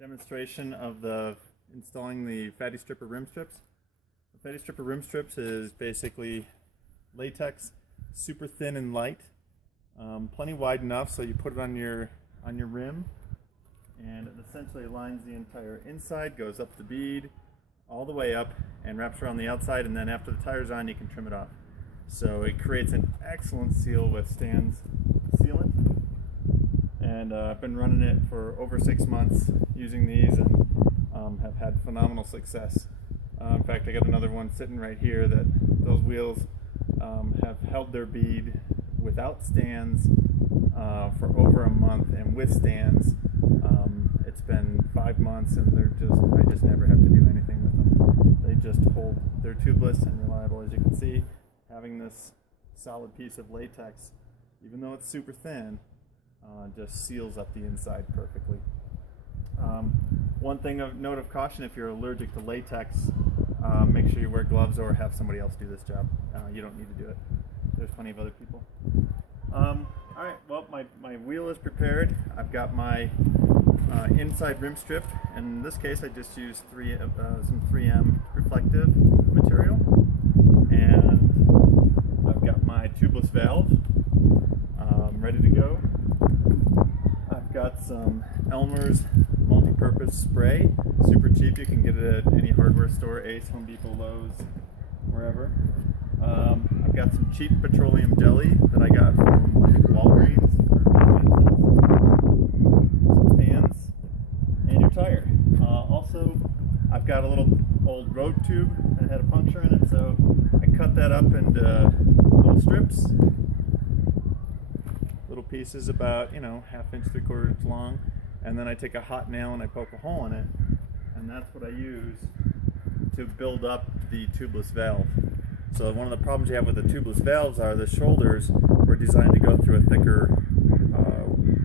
demonstration of installing the FattyStripper rim strips. The FattyStripper rim strips is basically latex, super thin and light, plenty wide enough so you put it on your rim, and it essentially lines the entire inside, goes up the bead all the way up and wraps around the outside, and then after the tire's on you can trim it off. So it creates an excellent seal withstands sealant, and I've been running it for over 6 months using these, and have had phenomenal success. In fact, I got another one sitting right here that those wheels have held their bead without stands for over a month, and with stands it's been 5 months, and I just never have to do anything with them. They just hold. They're tubeless and reliable. As you can see, having this solid piece of latex, even though it's super thin, just seals up the inside perfectly. One thing of note of caution: if you're allergic to latex, make sure you wear gloves or have somebody else do this job. You don't need to do it. There's plenty of other people. Alright, well, my wheel is prepared. I've got my inside rim strip. In this case, I just used some 3M reflective material. And I've got my tubeless valve ready to go. I've got some Elmer's multi-purpose spray, super cheap. You can get it at any hardware store, Ace, Home Depot, Lowe's, wherever. I've got some cheap petroleum jelly that I got from Walgreens for 99 cents. Some stands, and your tire. Also, I've got a little old road tube that had a puncture in it, so I cut that up into little strips. Little pieces about, 1/2 inch, 3/4 inch long, and then I take a hot nail and I poke a hole in it, and that's what I use to build up the tubeless valve. So one of the problems you have with the tubeless valves are the shoulders were designed to go through a thicker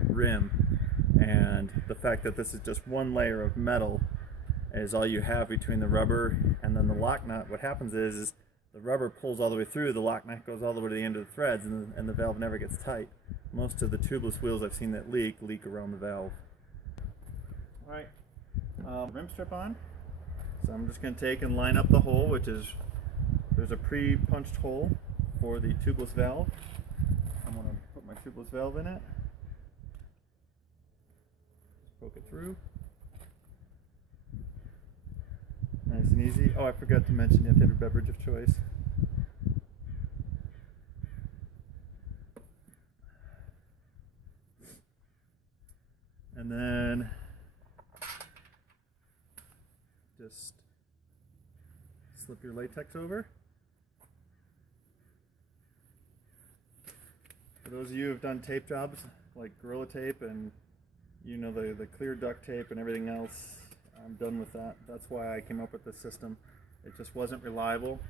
rim, and the fact that this is just one layer of metal is all you have between the rubber and then the lock nut. What happens is the rubber pulls all the way through, the lock nut goes all the way to the end of the threads, and the valve never gets tight. Most of the tubeless wheels I've seen that leak around the valve. Alright, rim strip on. So I'm just going to take and line up the hole, which is, there's a pre-punched hole for the tubeless valve. I'm going to put my tubeless valve in it. Poke it through. Nice and easy. Oh, I forgot to mention you have to have a beverage of choice. And then just slip your latex over. For those of you who have done tape jobs like Gorilla Tape and the clear duct tape and everything else, I'm done with that. That's why I came up with this system. It just wasn't reliable.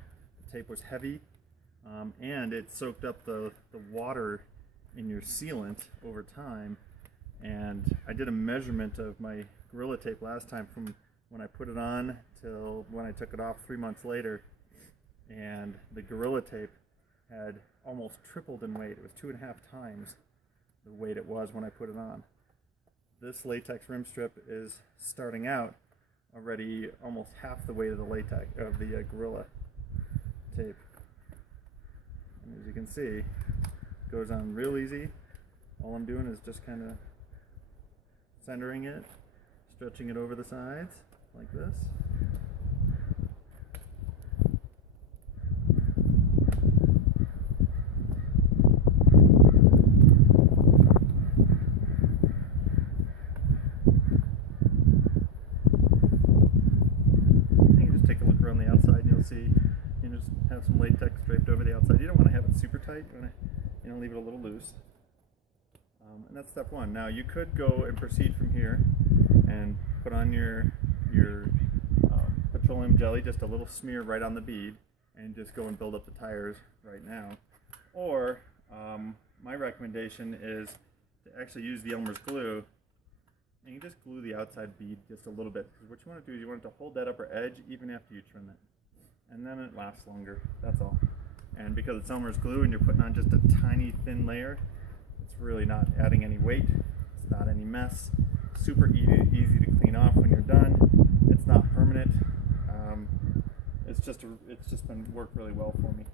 The tape was heavy, and it soaked up the water in your sealant over time. And I did a measurement of my Gorilla Tape last time from when I put it on till when I took it off 3 months later, and the Gorilla Tape had almost tripled in weight. It was 2.5 times the weight it was when I put it on. This latex rim strip is starting out already almost half the weight of the latex of the Gorilla Tape. And as you can see, it goes on real easy. All I'm doing is just kind of centering it, stretching it over the sides like this. You can just take a look around the outside and you'll see you just have some latex draped over the outside. You don't want to have it super tight. You want to leave it a little loose. And that's step one. Now you could go and proceed from here and put on your petroleum jelly, just a little smear right on the bead, and just go and build up the tires right now. Or my recommendation is to actually use the Elmer's glue, and you just glue the outside bead just a little bit, because what you want to do is you want it to hold that upper edge even after you trim it, and then it lasts longer. That's all. And because it's Elmer's glue and you're putting on just a tiny thin layer, really not adding any weight, it's not any mess, super easy to clean clean off when you're done. It's not permanent. It's just been worked really well for me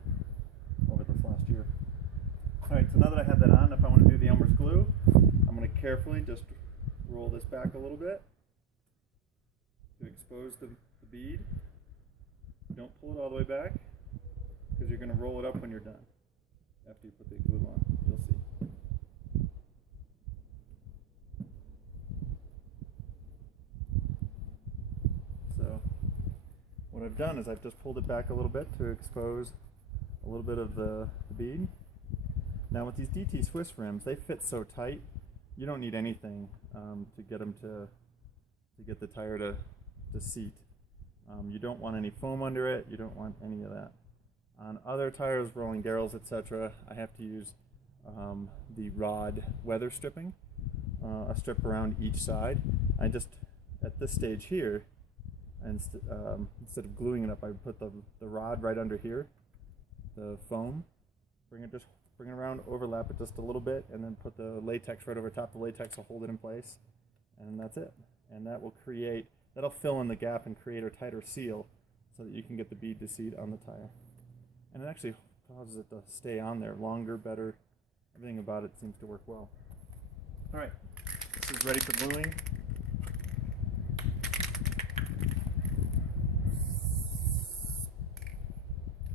over this last year. Alright, so now that I have that on, if I want to do the Elmer's glue, I'm going to carefully just roll this back a little bit to expose the bead. Don't pull it all the way back, because you're going to roll it up when you're done. After you put the glue on, you'll see. So what I've done is I've just pulled it back a little bit to expose a little bit of the bead. Now with these DT Swiss rims, they fit so tight, you don't need anything to get them to get the tire to seat. You don't want any foam under it, you don't want any of that. On other tires, rolling barrels, etc., I have to use the rod weather stripping, a strip around each side. I just, at this stage here, instead of gluing it up, I put the rod right under here, the foam, bring it around, overlap it just a little bit, and then put the latex right over top. The latex will hold it in place, and that's it. And that will that'll fill in the gap and create a tighter seal so that you can get the bead to seat on the tire. And it actually causes it to stay on there longer, better. Everything about it seems to work well. Alright, this is ready for gluing.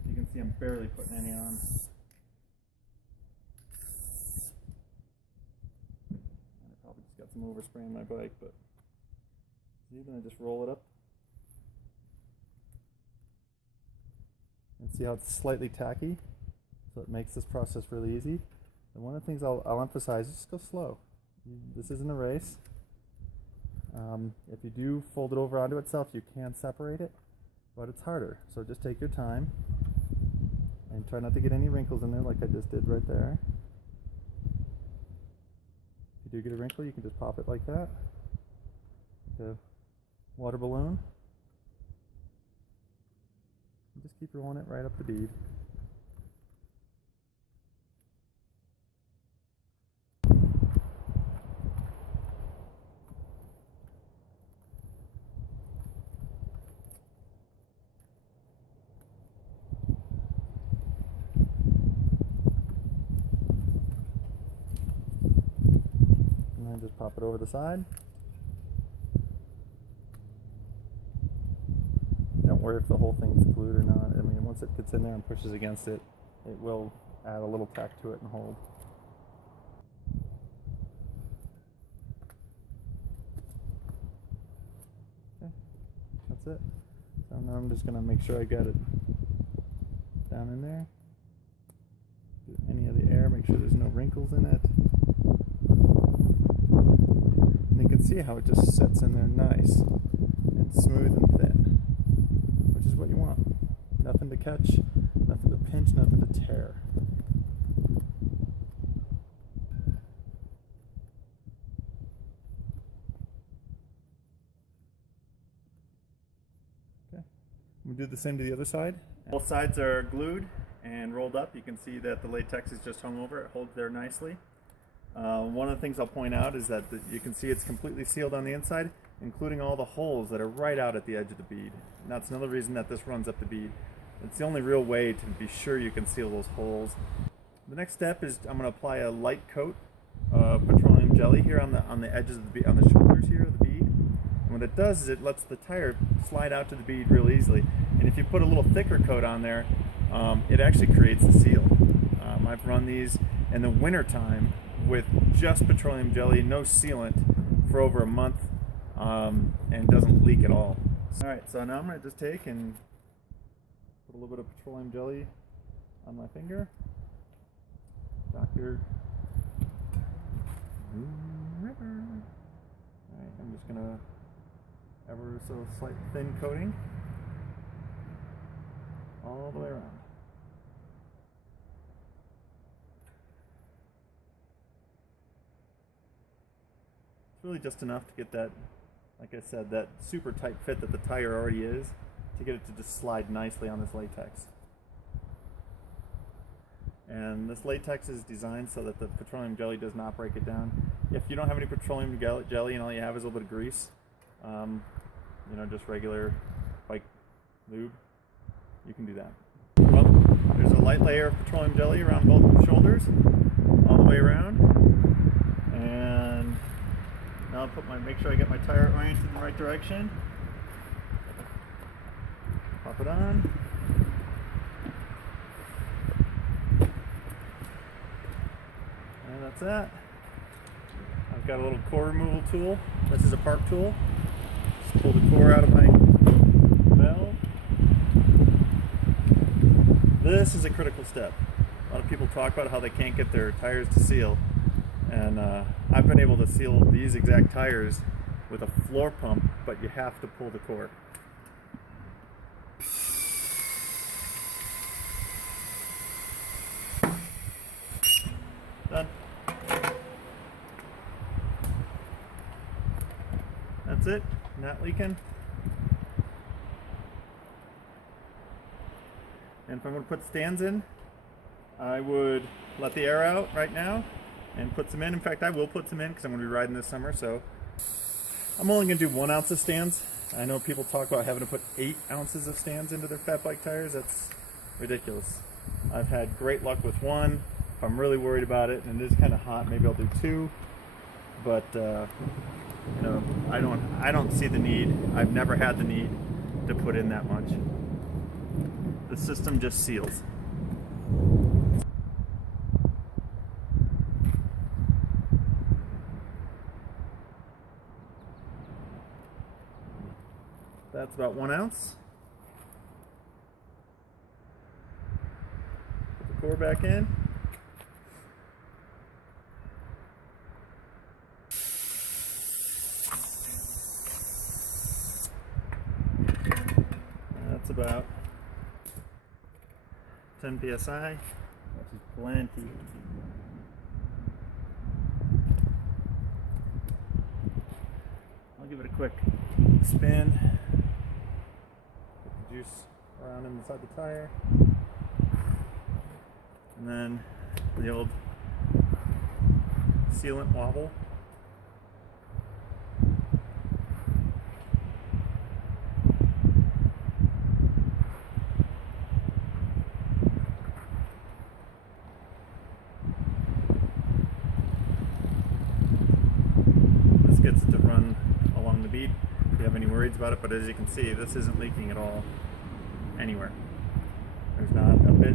You can see I'm barely putting any on. I probably just got some overspray on my bike, but even I just roll it up. And see how it's slightly tacky, so it makes this process really easy. And one of the things I'll emphasize is just go slow. This isn't a race. If you do fold it over onto itself, you can separate it, but it's harder. So just take your time and try not to get any wrinkles in there like I just did right there. If you do get a wrinkle, you can just pop it like that. Like a water balloon. Just keep rolling it right up the bead. And then just pop it over the side. Don't worry if the whole thing's glued or not. I mean, once it gets in there and pushes against it, it will add a little tack to it and hold. Okay, that's it. So now I'm just going to make sure I get it down in there. Get any of the air, make sure there's no wrinkles in it. And you can see how it just sits in there nice and smooth and thin. Which is what you want. Nothing to catch, nothing to pinch, nothing to tear. Okay, we'll do the same to the other side. Both sides are glued and rolled up. You can see that the latex is just hung over. It holds there nicely. One of the things I'll point out is that you can see it's completely sealed on the inside, including all the holes that are right out at the edge of the bead. And that's another reason that this runs up the bead. It's the only real way to be sure you can seal those holes. The next step is I'm going to apply a light coat of petroleum jelly here on the edges of the bead, on the shoulders here of the bead. And what it does is it lets the tire slide out to the bead real easily. And if you put a little thicker coat on there, it actually creates a seal. I've run these in the winter time with just petroleum jelly, no sealant, for over a month, and doesn't leak at all. Alright, so now I'm going to just take and put a little bit of petroleum jelly on my finger. Dr. River. Alright, I'm just going to ever so slight thin coating all the way around. It's really just enough to get that, like I said, that super tight fit that the tire already is, to get it to just slide nicely on this latex. And this latex is designed so that the petroleum jelly does not break it down. If you don't have any petroleum jelly and all you have is a little bit of grease, you know, just regular bike lube, you can do that. Well, there's a light layer of petroleum jelly around both shoulders, all the way around. And now I'll make sure I get my tire oriented in the right direction. Pop it on. And that's that. I've got a little core removal tool. This is a park tool. Just pull the core out of my valve. This is a critical step. A lot of people talk about how they can't get their tires to seal. And I've been able to seal these exact tires with a floor pump, but you have to pull the core. Done. That's it. Not leaking. And if I'm going to put stands in, I would let the air out right now and put some in. In fact, I will put some in because I'm going to be riding this summer. So I'm only going to do 1 ounce of stands. I know people talk about having to put 8 ounces of stands into their fat bike tires. That's ridiculous. I've had great luck with 1. If I'm really worried about it and it is kind of hot, maybe I'll do 2. But you know, I don't see the need. I've never had the need to put in that much. The system just seals. That's about 1 ounce. Put the core back in. That's about 10 psi, which is plenty. I'll give it a quick spin. Get the juice around inside the tire. And then the old sealant wobble. Gets it to run along the bead if you have any worries about it, but as you can see, this isn't leaking at all anywhere. There's not a bit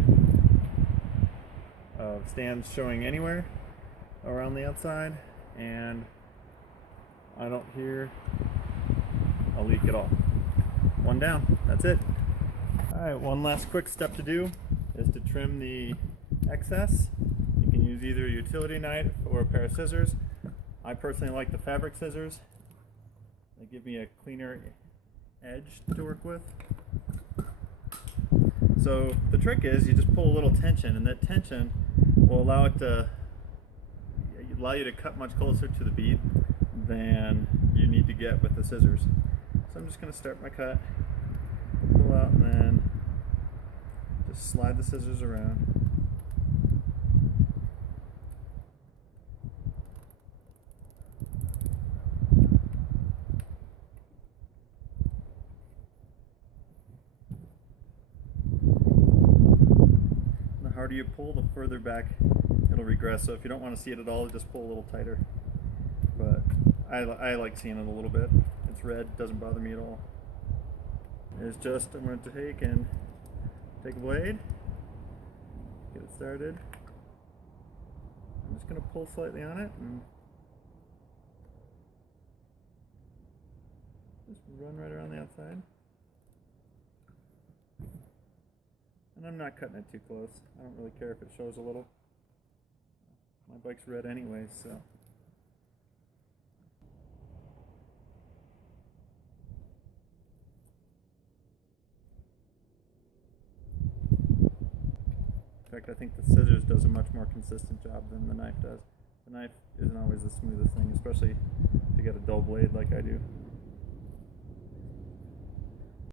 of stands showing anywhere around the outside, and I don't hear a leak at all. 1 down, that's it. Alright, one last quick step to do is to trim the excess. You can use either a utility knife or a pair of scissors. I personally like the fabric scissors. They give me a cleaner edge to work with. So the trick is you just pull a little tension, and that tension will allow you to cut much closer to the bead than you need to get with the scissors. So I'm just going to start my cut, pull out, and then just slide the scissors around. The harder you pull, the further back it'll regress. So if you don't want to see it at all, just pull a little tighter. But I like seeing it a little bit. It's red, doesn't bother me at all. It's just, I'm going to take a blade, get it started. I'm just going to pull slightly on it and just run right around the outside. And I'm not cutting it too close. I don't really care if it shows a little. My bike's red anyway, so. In fact, I think the scissors does a much more consistent job than the knife does. The knife isn't always the smoothest thing, especially if you get a dull blade like I do.